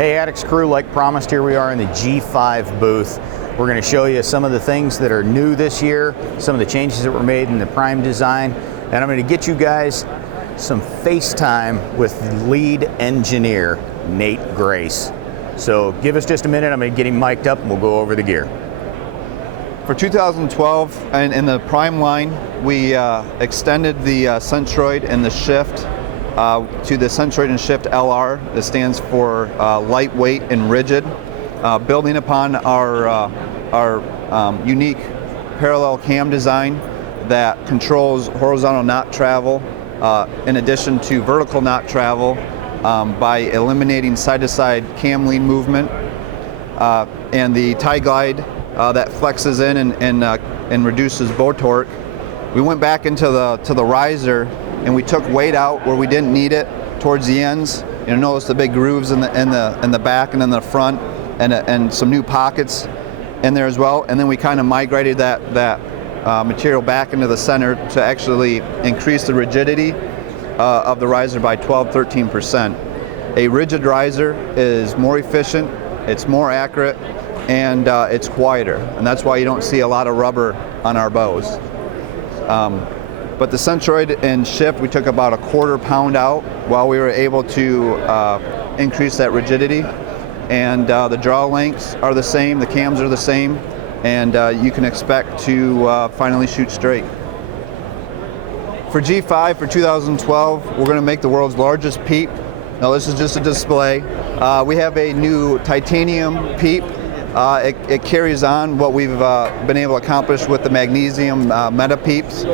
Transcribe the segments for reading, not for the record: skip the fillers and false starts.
Hey Addicts crew, like promised, here we are in the G5 booth. We're going to show you some of the things that are new this year, some of the changes that were made in the Prime design, and I'm going to get you guys some FaceTime with lead engineer Nate Grace. So give us just a minute, I'm going to get him mic'd up and we'll go over the gear. For 2012 and in the Prime line, we extended the Centroid and the Shift to the Centroid and Shift LR. That stands for lightweight and rigid, building upon our unique parallel cam design that controls horizontal knot travel in addition to vertical knot travel by eliminating side-to-side cam lean movement, and the tie glide that flexes in and reduces bow torque. We went back into the riser and we took weight out where we didn't need it towards the ends. You notice the big grooves in the back and in the front, and some new pockets in there as well. And then we kind of migrated that material back into the center to actually increase the rigidity of the riser by 12-13%. A rigid riser is more efficient, it's more accurate, and it's quieter, and that's why you don't see a lot of rubber on our bows. But the Centroid and Shift, we took about a 1/4 pound out while we were able to increase that rigidity. And the draw lengths are the same, the cams are the same, and you can expect to finally shoot straight. For G5 for 2012, we're going to make the world's largest peep. Now this is just a display. We have a new titanium peep. It carries on what we've been able to accomplish with the magnesium Meta peeps,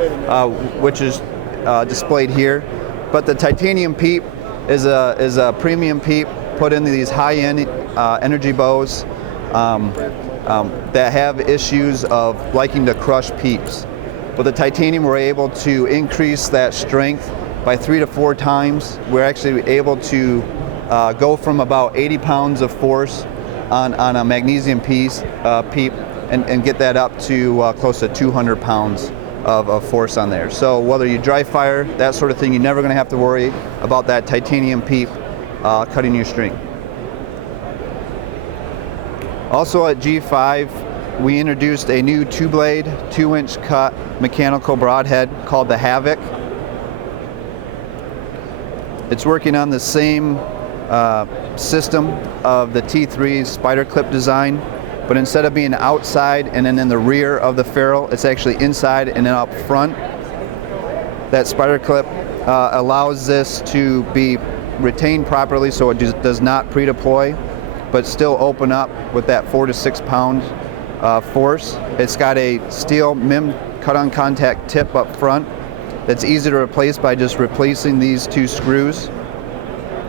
which is displayed here. But the titanium peep is a premium peep put into these high-end energy bows that have issues of liking to crush peeps. With the titanium, we're able to increase that strength by 3 to 4 times. We're actually able to go from about 80 pounds of force on a magnesium peep and get that up to close to 200 pounds of force on there. So whether you dry fire, that sort of thing, you're never going to have to worry about that titanium peep cutting your string. Also at G5, we introduced a new 2-blade, 2-inch cut mechanical broadhead called the Havoc. It's working on the same system of the T3 spider clip design, but instead of being outside and then in the rear of the ferrule, it's actually inside and then up front. That spider clip allows this to be retained properly so it does not pre-deploy, but still open up with that 4 to 6 pound force. It's got a steel MIM cut-on contact tip up front that's easy to replace by just replacing these 2 screws.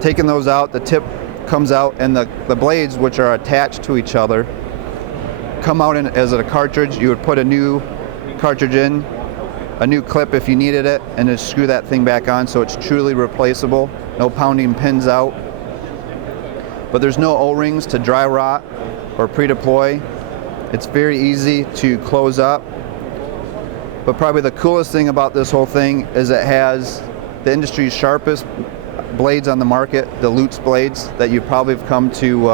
Taking those out, the tip comes out, and the blades, which are attached to each other, come out as a cartridge. You would put a new cartridge in, a new clip if you needed it, and just screw that thing back on so it's truly replaceable. No pounding pins out. But there's no O-rings to dry rot or pre-deploy. It's very easy to close up. But probably the coolest thing about this whole thing is it has the industry's sharpest blades on the market, the Lutz blades that you probably have come to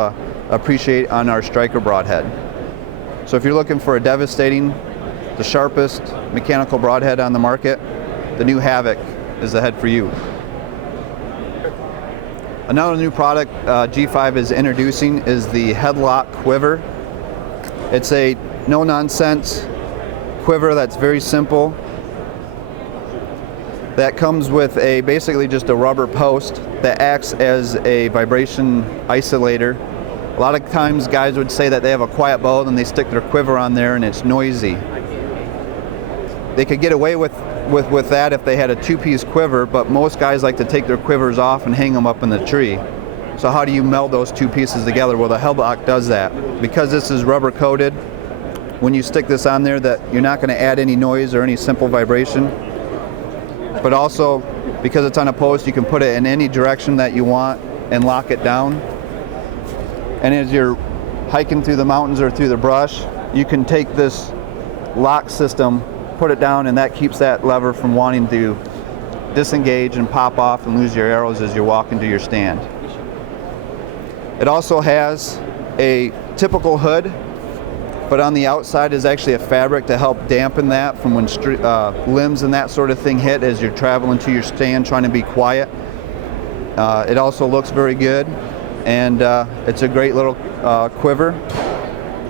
appreciate on our Striker broadhead. So if you're looking for a devastating, the sharpest mechanical broadhead on the market, the new Havoc is the head for you. Another new product G5 is introducing is the Headlock Quiver. It's a no-nonsense quiver that's very simple, that comes with basically just a rubber post that acts as a vibration isolator. A lot of times guys would say that they have a quiet bow and they stick their quiver on there and it's noisy. They could get away with that if they had a 2-piece quiver, but most guys like to take their quivers off and hang them up in the tree. So how do you meld those 2 pieces together? Well, the Headlock does that. Because this is rubber coated, when you stick this on there, that you're not going to add any noise or any simple vibration. But also, because it's on a post, you can put it in any direction that you want and lock it down. And as you're hiking through the mountains or through the brush, you can take this lock system, put it down, and that keeps that lever from wanting to disengage and pop off and lose your arrows as you're walking to your stand. It also has a typical hood, but on the outside is actually a fabric to help dampen that from when limbs and that sort of thing hit as you're traveling to your stand trying to be quiet. It also looks very good, and it's a great little quiver.